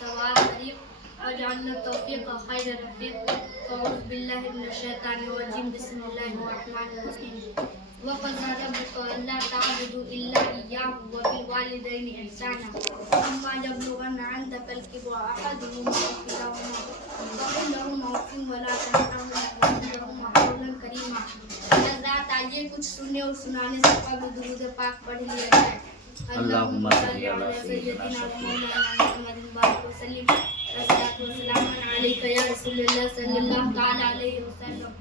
سواء الطريق واجعلنا التوفيق خير الرفيق أعوذ بالله من الشيطان الرجيم بسم الله الرحمن الرحيم وقضى ربك ألا تعبدوا إلا إياه وبالوالدين إحسانا إما يبلغن عندك الكبر أحدهما أو كلاهما فقل لهما أف ولا تنهرهما وقل لهما قولا كريما. حضرات آئیے کچھ سننے اور سنانے سے قبل درود پاک پڑھ لیا جائے. اللہم صلی علی سیدنا مولانا محمد بارک وسلم والصلاۃ والسلام علیک یا رسول اللہ صلی اللہ تعالی علیہ وسلم.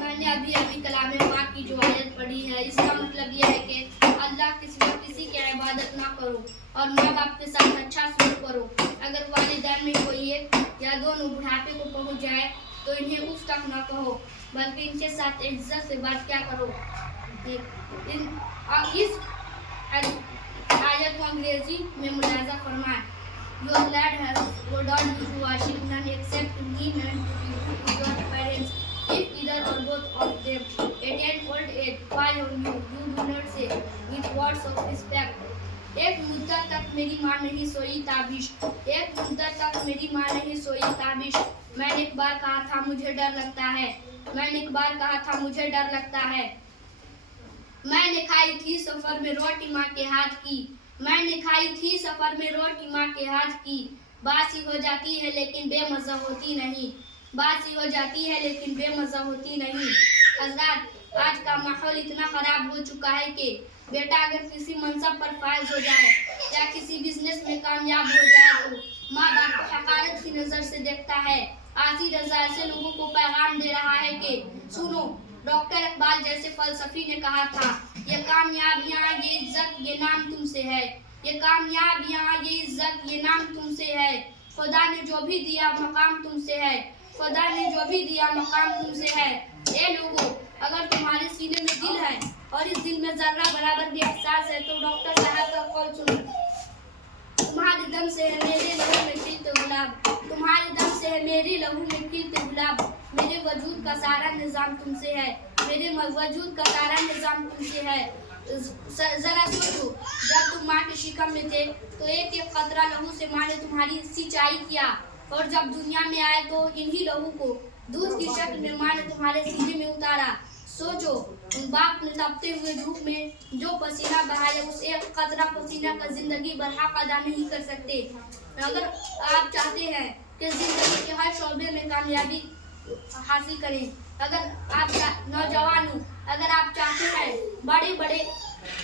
میں نے ابھی کلام پاک کی جو آیت پڑھی ہے اس کا مطلب یہ ہے کہ اللہ کے سوا کسی کی عبادت نہ کرو اور ماں باپ کے ساتھ اچھا سلوک کرو. اگر والدین میں کوئی ایک یا دونوں بڑھاپے کو پہنچ جائے تو انہیں اف تک نہ کہو بلکہ ان کے ساتھ عزت سے بات کیا کرو. اس آیت کو انگریزی میں ملاحظہ فرمائیں. Your lad has ordered you to worship none except him and to your parents. If either or both of them attain old age, while you do not say with words of respect. ایک مدت تک میری ماں نہیں سوئی تابش. ایک مدت تک میری ماں نہیں سوئی تابش. میں نے ایک بار کہا تھا مجھے ڈر لگتا ہے. میں نے ایک بار کہا تھا مجھے ڈر لگتا ہے. میں نے کھائی تھی سفر میں روٹی ماں کے ہاتھ کی. میں نے کھائی تھی سفر میں روٹی ماں کے ہاتھ کی. باسی ہو جاتی ہے لیکن بے مزہ ہوتی نہیں. باسی ہو جاتی ہے لیکن بے مزہ ہوتی نہیں. حضرات آج کا ماحول اتنا خراب ہو چکا ہے کہ بیٹا اگر کسی منصب پر فائز ہو جائے یا کسی بزنس میں کامیاب ہو جائے تو ماں باپ کو حقارت کی نظر سے دیکھتا ہے. آسی رضا ایسے لوگوں کو پیغام دے رہا ہے کہ سنو، ڈاکٹر اقبال جیسے فلسفی نے کہا تھا یہ کامیابیاں یہ عزت یہ نام تم سے ہے. یہ کامیابیاں یہ عزت یہ نام تم سے ہے. خدا نے جو بھی دیا مقام تم سے ہے. خدا نے جو بھی دیا مقام تم سے ہے. اے لوگوں، اگر تمہارے سینے میں دل ہے اور اس دل میں ذرہ برابر بھی احساس ہے تو ڈاکٹر صاحب کا قول سنو. تمہارے دم سے ہے میرے لہو میں کھلتے گلاب. تمہارے دم سے ہے میرے لہو میں کھلتے گلاب. میرے وجود کا سارا نظام تم سے ہے. میرے وجود کا سارا نظام تم سے ہے. ذرا سوچو، جب تم ماں کے شکم میں تھے تو ایک ایک قطرہ لہو سے ماں نے تمہاری سینچائی کیا اور جب دنیا میں آئے تو انہی لہو کو دودھ کی شکل میں ماں نے تمہارے سینے میں اتارا. سوچو، ان باپ نے تپتے ہوئے دھوپ میں جو پسینہ بہایا اس ایک قطرہ پسینہ کا زندگی بھر حق ادا نہیں کر سکتے. اگر آپ چاہتے ہیں کہ زندگی کے ہر شعبے میں کامیابی حاصل کریں، اگر آپ نوجوانوں اگر آپ چاہتے ہیں بڑے بڑے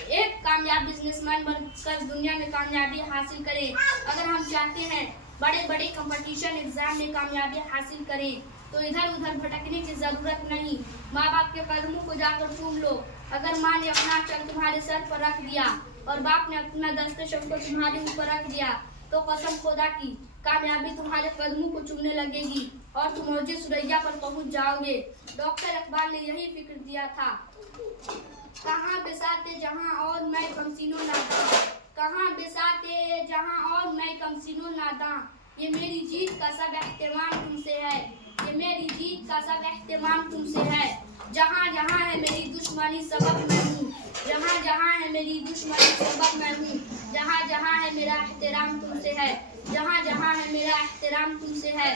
ایک کامیاب بزنس مین بن کر دنیا میں کامیابی حاصل کریں، اگر ہم چاہتے ہیں بڑے بڑے کمپٹیشن ایگزام میں کامیابی حاصل کریں تو ادھر ادھر بھٹکنے کی ضرورت نہیں. ماں باپ کے قدموں کو جا کر چوم لو. اگر ماں نے اپنا چل تمہارے سر پر رکھ دیا اور باپ نے اپنا دستشم کو تمہارے اوپر رکھ دیا تو قسم خدا کی کامیابی تمہارے قدموں کو چومنے لگے گی اور تم اوج ثریا پر پہنچ جاؤ گے. ڈاکٹر اقبال نے یہی فکر دیا تھا. کہاں بساتے جہاں اور میں کم سینوں ناداں. کہاں بساتے جہاں اور میں کم سینوں ناداں. یہ میری جیت کا سب اہتمام تم سے ہے. یہ میری جیت کا سب اہتمام تم سے ہے. جہاں جہاں ہے میری دشمنی سبب میں ہوں. جہاں جہاں ہے میری دشمنی سبب میں ہوں. جہاں جہاں ہے میرا احترام تم سے ہے. جہاں جہاں ہے میرا احترام تم سے ہے.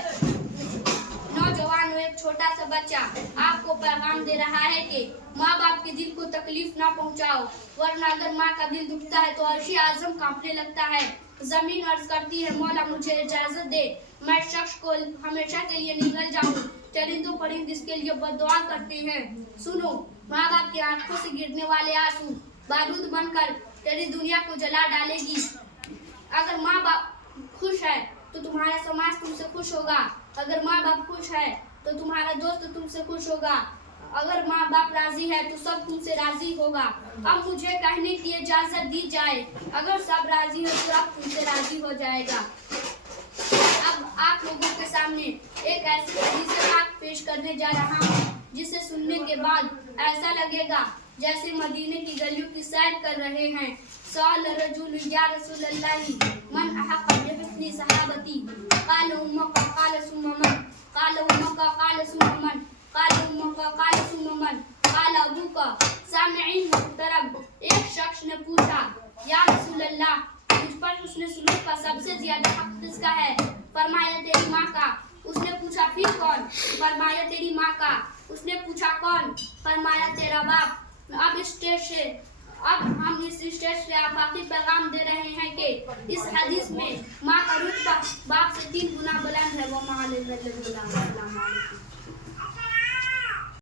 نوجوانوں، ایک چھوٹا سا بچہ آپ کو پیغام دے رہا ہے کہ ماں باپ کے دل کو تکلیف نہ پہنچاؤ ورنہ اگر ماں کا دل دکھتا ہے تو عرش اعظم کانپنے لگتا ہے. زمین عرض کرتی ہے مولا مجھے اجازت دے میں شخص کو ہمیشہ کے لیے نگل جاؤں. چرندوں پرند اس کے لیے بد دعا کرتے ہیں. سنو، ماں باپ کی آنکھوں سے گرنے والے آنسو بارود بن کر تیری دنیا کو جلا ڈالے گی. اگر ماں باپ خوش ہے تو تمہارا سماج تم سے خوش ہوگا. اگر ماں باپ خوش ہے تو تمہارا دوست تم سے خوش ہوگا. اگر ماں باپ راضی ہے تو سب تم سے راضی ہوگا. اب مجھے کہنے کی اجازت دی جائے اگر سب راضی ہے تو اب تم سے راضی ہو جائے گا. اب آپ لوگوں کے سامنے ایک ایسی حدیث پاک پیش کرنے جا رہا ہوں جسے سننے کے بعد ایسا لگے گا جیسے مدینے کی گلیوں کی سیر کر رہے ہیں. سأل رجل یا رسول اللہ من احق بحسن صحابتی قال امک قال ثم من قال امک قال ثم من قال امک قال ثم من قال ابوک. سامعین محترم، ایک شخص نے پوچھا یا رسول اللہ مجھ پر حسن سلوک کا سب سے زیادہ حق کس کا ہے؟ فرمایا تیری ماں کا۔ اس نے پوچھا پھر کون؟ فرمایا تیری ماں کا۔ اس نے پوچھا کون؟ فرمایا تیرا باپ۔ اب ہم اس اسٹیج سے آفاقی پیغام دے رہے ہیں کہ اس حدیث میں ماں کا رتبہ باپ سے 3 گنا بلند ہے۔ وہ السلام علیکم۔